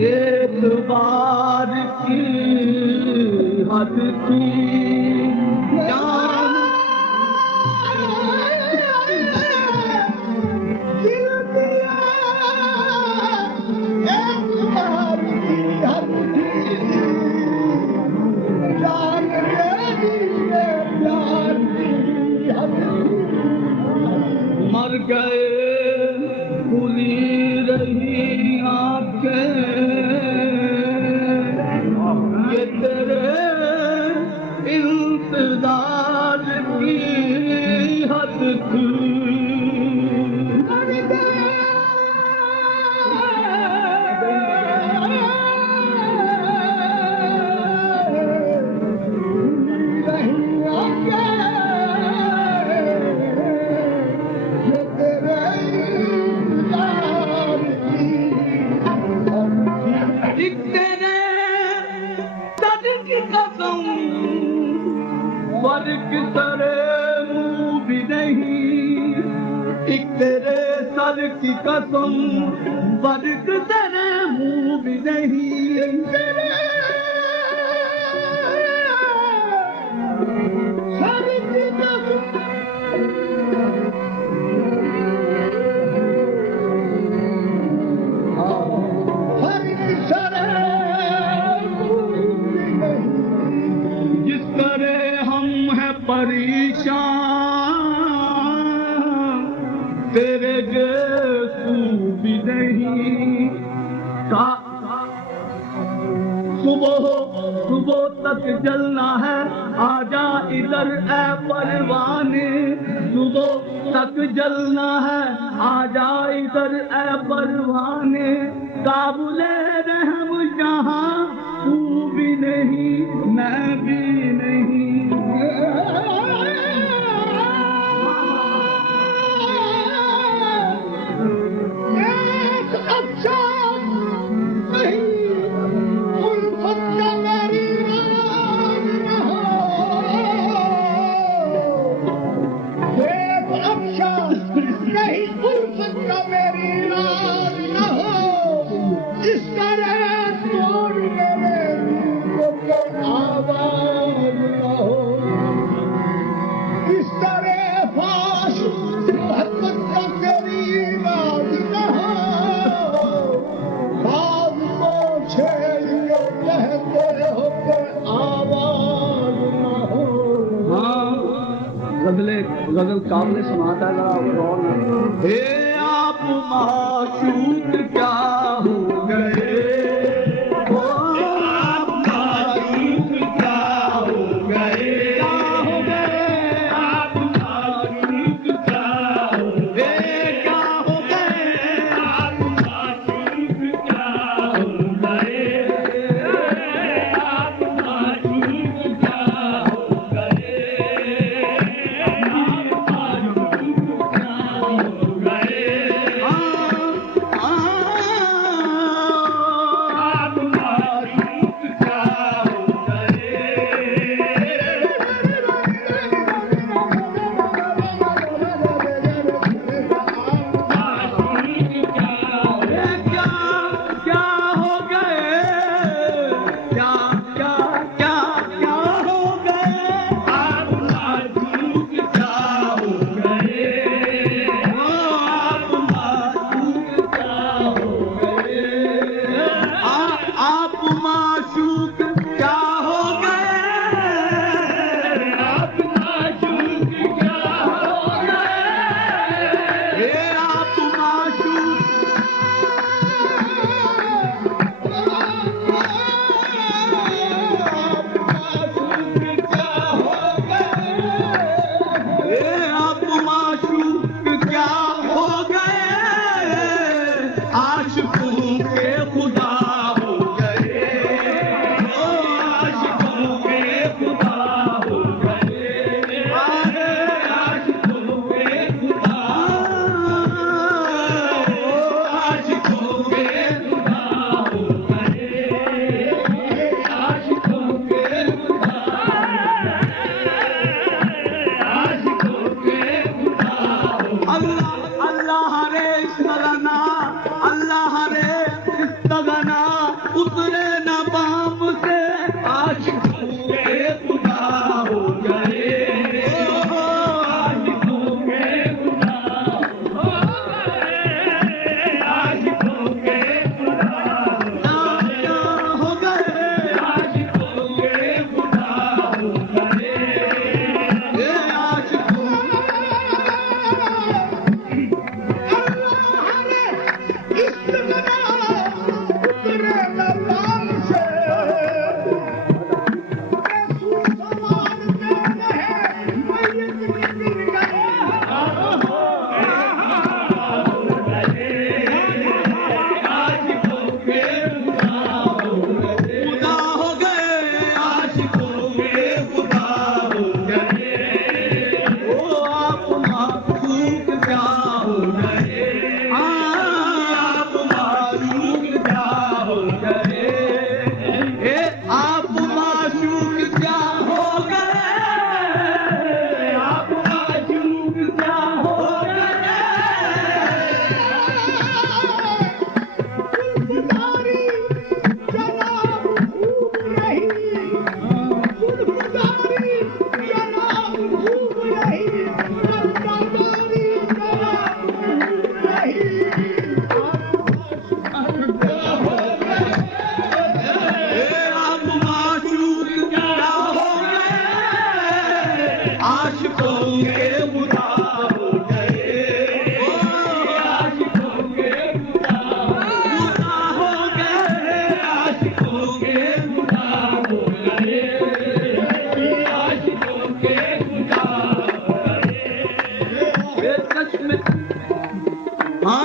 एतबार की हद थी जान मर गए खुली रही आंखें ये तेरे इंतजार की हद थी वर्ग तेरे मुंह भी नहीं एक तेरे सर की कसम वर्ग तेरे मुंह भी नहीं सर की कसम परेशान तेरे गेसू भी नहीं का सुबह तक जलना है आजा इधर ए परवाने सुबह तक जलना है आजा इधर ए परवाने काबुले रहम जहां तू भी नहीं मैं भी नहीं अच्छा नहीं उल्फत का मेरी राज न हो एक अच्छा नहीं उल्फत का मेरी राज न हो इस तरह तोड़ मेरे को आवाज न हो इस तरह फाश मोहब्बत का तेरी राज न हो गजल काबले सुनाता है जरा हे आप माशूक क्या हो गए आप माशूक क्या हो गए आप माशूक क्या हो गए क्या हो गए आप माशूक क्या हो गए आप माशूक क्या हो गए अल्लाह रे इस्तगना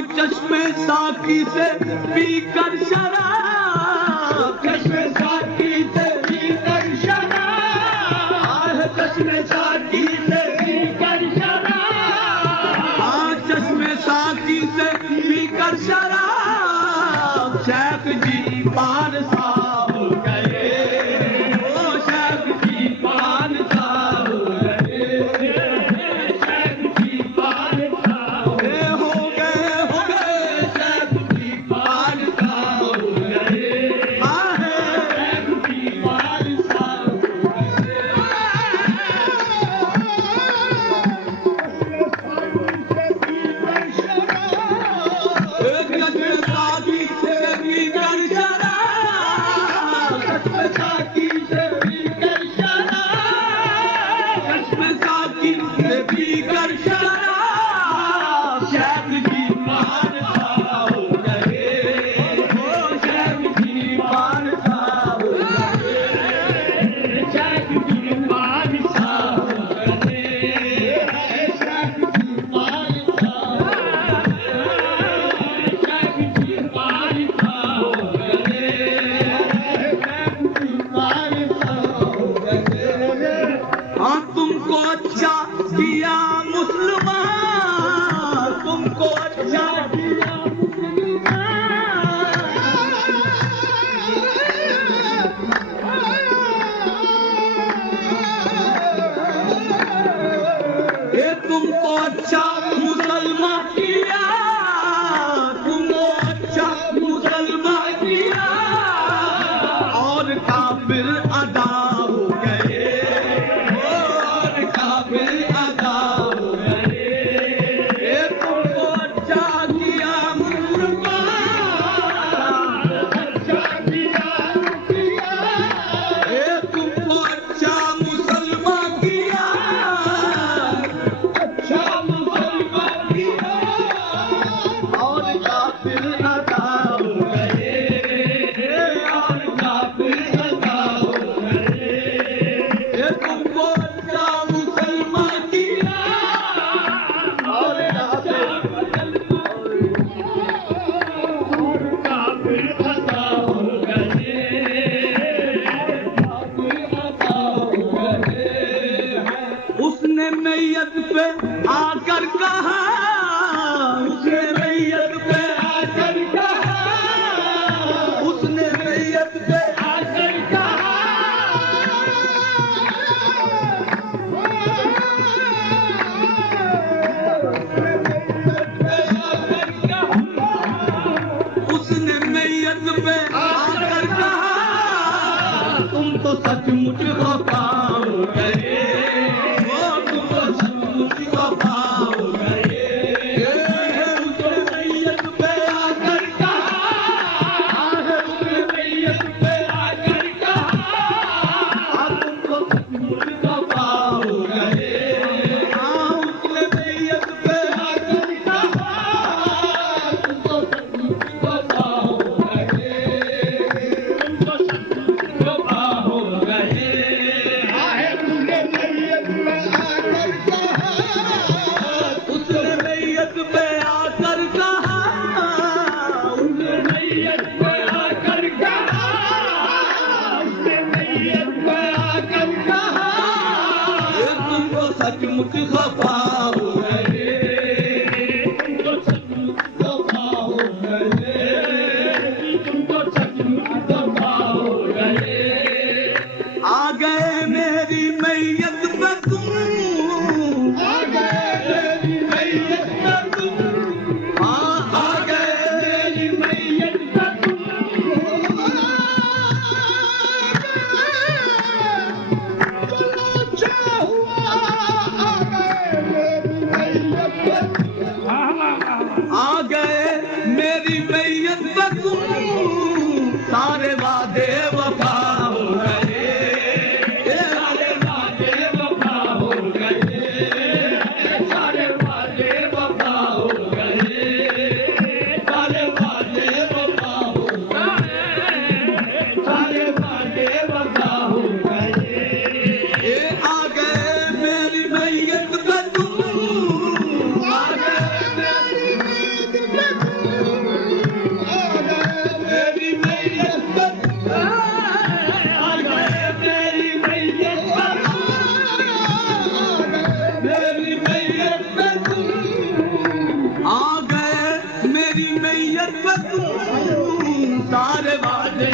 चश्मे साकी से पीकर शराब, चश्मे साकी से पीकर शराब, चश्मे साकी से पीकर शराब, चश्मे साकी से पीकर शराब, शेख जी पारसा हो गए, ओ शेख जी पारसा हो गए, शेख जी पारसा हो गए, शेख जी पारसा हो गए, शेख जी पारसा हो तुमको अच्छा किया मुसलमान, तुमको अच्छा किया मुसलमान, ये तुमको अच्छा मुसलमान किया, तुमको अच्छा मुसलमान किया, और काफिर अदा हो गए, और काफिर अदा हो गए, ये तुमको अच्छा किया मुसलमान, अच्छा किया, ये तुमको अच्छा मुसलमान किया, अच्छा मुसलमान किया, और काफिर अदा हो गए, और काफिर अदा हो गए, ये तुमको अच्छा मुसलमान किया, और काफिर अदा हो गए, उसने मैयत पे आकर कहा, उसने मैयत पे आकर कहा, उसने मैयत पे आकर कहा, उसने मैयत पे आकर कहा, तुम तो सचमुच वफा हो गए, वो तुम तो सचमुच वफा हो गए, उसने मैयत पे आकर कहा, उसने मैयत पे आकर कहा, तुम तो सचमुच वफा हो गए, उसने मैयत पे आकर कहा, तुम तो सचमुच वफा हो गए, तुम तो सचमुच वफा हो गए, उसने मैयत पे आकर कहा, उसने मैयत पे आकर कहा, उसने मैयत पे आकर कहा, उसने मैयत पे आकर कहा, तुमको सचमुच खफा हो गए, तुमको सचमुच खफा हो गए, तुमको सचमुच खफा हो गए, आ गए मेरी मैयत पे तुम, आ गए मेरी मैयत पे तुम, आ गए मेरी मैयत पे तुम, चलो हुआ, आ गए मेरी मैयत पे तुम, आ गए मेरी मैयत पे तुम, सारे वादे वफा हो गए, सारे वादे वफा हो गए, सारे वादे वफा हो गए, सारे वादे वफा हो गए, सारे वादे वफा हो गए, ये आ गए मेरी मैयत पे तुम, आ गए मेरी मैयत पे शरीयत में तू सारे वादे